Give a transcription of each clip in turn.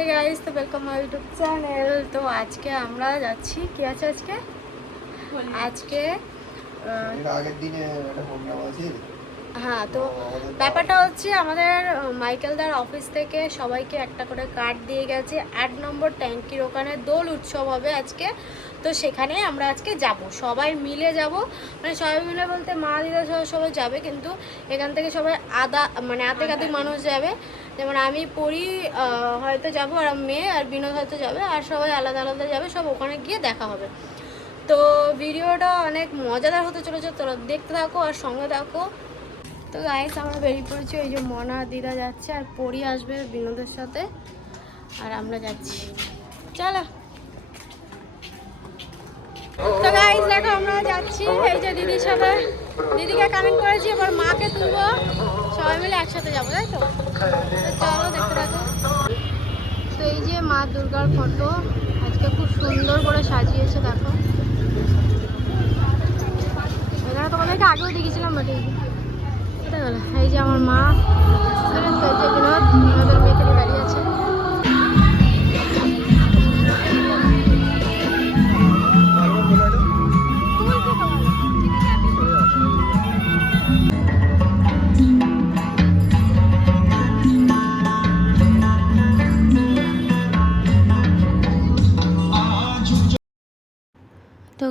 হে guys তো welcome my YouTube channel তো আজকে আমরা যাচ্ছি। কি আছে আজকে? আজকে আগের দিনে একটা প্রোগ্রাম আছে হ্যাঁ তো ব্যাপারটা হচ্ছে আমাদের মাইকেলদার অফিস থেকে সবাইকে একটা করে কার্ড দিয়ে গেছে। আট নম্বর ট্যাঙ্কির ওখানে দোল উৎসব হবে আজকে। তো সেখানে আমরা আজকে যাব। সবাই মিলে যাব। মানে সবাই মিলে বলতে মা দিদা সহ সবাই যাবে কিন্তু এখান থেকে সবাই আদা মানে আধেক আধেক মানুষ যাবে। যেমন আমি পড়ি হয়তো যাব আর মেয়ে আর বিনোদ হয়তো যাবে আর সবাই আলাদা আলাদা যাবে সব ওখানে গিয়ে দেখা হবে। তো ভিডিওটা অনেক মজাদার হতে চলেছে তোরা দেখতে থাকো আর সঙ্গে থাকো। তো গাইস আমরা বেরিয়ে পড়েছি ওই যে মনা দিদা যাচ্ছে আর পড়ি আসবে বিনোদের সাথে। আর আমরা যাচ্ছি। চলো। তো গাইস দেখো আমরা যাচ্ছি, এই যে দিদির সাথে। দিদিকে কানেক্ট করেছি, এবার মাকে তুলবো। সবাই মিলে একসাথে যাব, তাই তো? চলো, দেখতে থাকো। তো এই যে মা দুর্গার ফটো আজকে খুব সুন্দর করে সাজিয়েছে, দেখো। এখানে তোমাদেরকে আগেও দেখেছিলাম বাট এই যে আমার মা।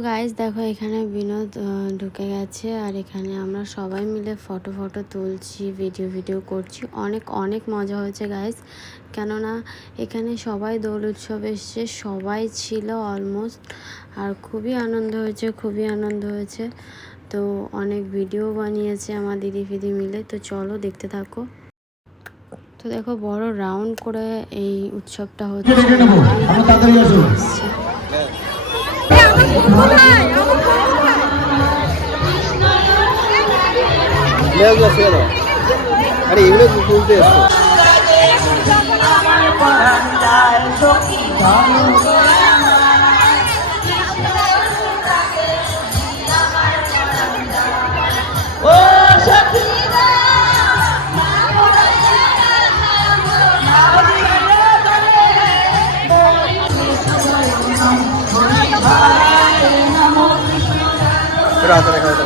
গাইজ দেখো এখানে বিনোদ ঢুকে গেছে আর এখানে আমরা সবাই মিলে ফটো ফটো তুলছি ভিডিও ভিডিও করছি। অনেক অনেক মজা হয়েছে গাইজ কেননা এখানে সবাই দোল উৎসব এসছে সবাই ছিল অলমোস্ট আর খুবই আনন্দ হয়েছে খুবই আনন্দ হয়েছে। তো অনেক ভিডিও বানিয়েছে আমার দিদি ফিদি মিলে। তো চলো দেখতে থাকো। তো দেখো বড় রাউন্ড করে এই উৎসবটা হচ্ছে। আরে এগুলো তুলতে এসছো একটু হাতে রেখা হতে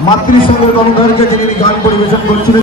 মাতৃসঙ্গের গঙ্গারকে তিনি গান পরিবেশন করছিলেন।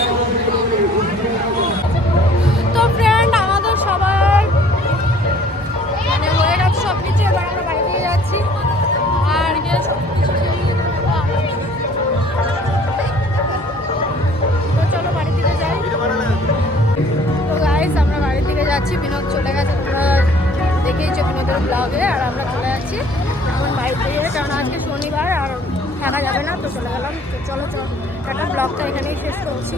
ব্লগে আর আমরা চলে যাচ্ছি। এখন বাড়ি থেকে কারণ আজকে শনিবার আর থাকা যাবে না, তো চলে গেলাম। চলো চলো, একটা ব্লগটা এখানেই শেষ করছি।